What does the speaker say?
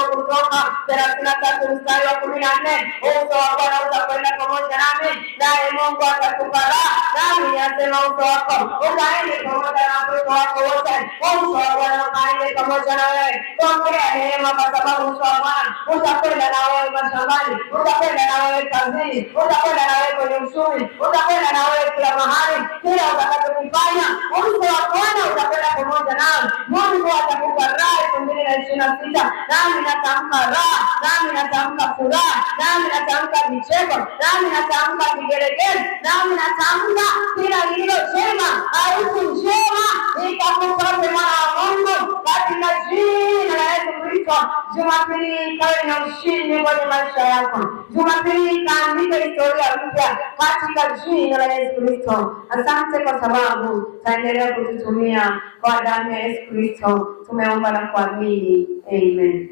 Kutoka 33 mstari wa 14, uso wa Bwana utakwenda pamoja nami, naye Mungu atatupa raha. Nami ninasema uso wako ukaende pamoja na watoto wako wote, uso wa Bwana ukaende pamoja na wewe. Pokea neema, kwa sababu uso wa Bwana utakwenda na wewe mashambani, utakwenda na wewe kazini, utakwenda na wewe kwenye uchumi, utakwenda na wewe kila mahali. Kila utakachokifanya uso wa Bwana utakwenda pamoja nawe. Mungu atakupa raha 2026. Nami natamka raha, nami natamka furaha, nami natamka vicheko, nami natamka vigelegele, nami natamka kila lililo jema, harufu njema ikakupate mwana wa Mungu, katika jina la Yesu Kristo. Jumapili ikawe na ushindi kwenye maisha yako. Jumapili ikaandike historia mpya katika jina la Yesu Kristo. Asante kwa sababu taendelea kututumia kwa damu ya Yesu Kristo. Tumeomba na kuamini. Amen.